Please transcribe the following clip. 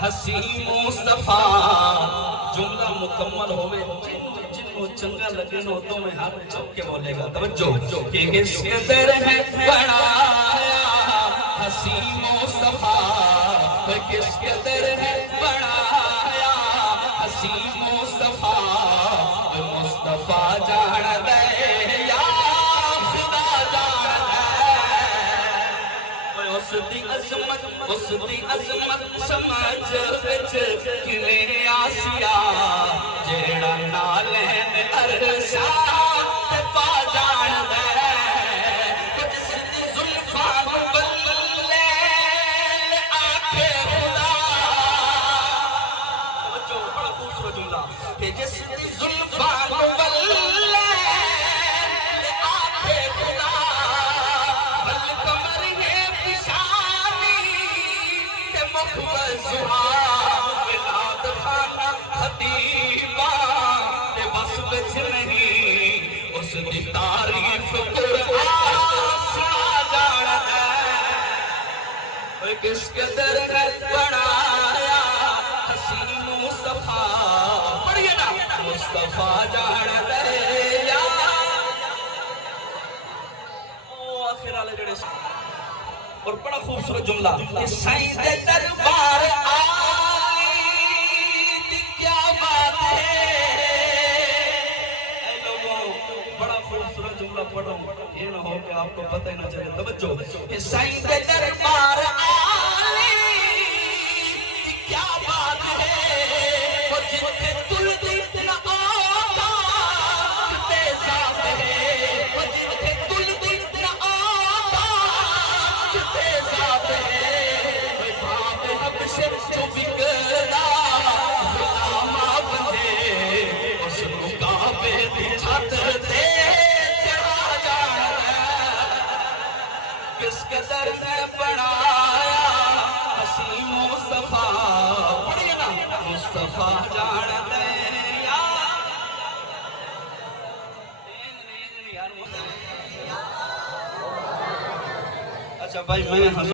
حسین مصطفیٰ جملہ مکمل ہوئے جنہوں چنگا لگے نو تو میں ہاتھ چوک کے بولے گا توجہ کہ کس قدر ہے بنایا حسین مصطفیٰ کس قدر ہے بنایا حسین مصطفیٰ مصطفیٰ جان دے یا خدا جان دے اس دی عظمت سمجھ بچ کنے آسیا جیڑا نالین عرشا تے پا جان دے جس دی زلفاں بلیل آنکھے خدا توجہ بڑا خوبصورت جملہ کہ جس دی زلفاں بلیل آنکھے خدا بل کمر ہے پیشانی تے مخبر زہاں ولاد خانہ خطیبہ تے بس بچ نہیں اس دی تعریف قرآن سنا جان دے کس قدر ہے بنایا حسین مصطفیٰ پڑھئے نا مصطفیٰ جان دے یا آخر آلے جڑے اور بڑا خوبصورت جملہ کہ سائیں دے دربار آلی دی کیا بات ہے اے لوگوں بڑا خوبصورت جملہ پڑھو یہ نہ ہو کہ آپ کو پتہ ہی نہ چلے توجہ کہ سائیں دے دربار آلی دی کیا بات ہے وہ جتنے تل دی نہ آتا کتے ذات ہے وہ جتنے تل دی نہ آتا کتے ذات ہے وہ باب حبشے جو بگڑا غلامہ بندے اس مقابے دی چھتر دے چڑھا جان دے کس قدر نے بنایا حسین مصطفیٰ پڑھئے نا مصطفیٰ جان دے یا اچھا بھائی میں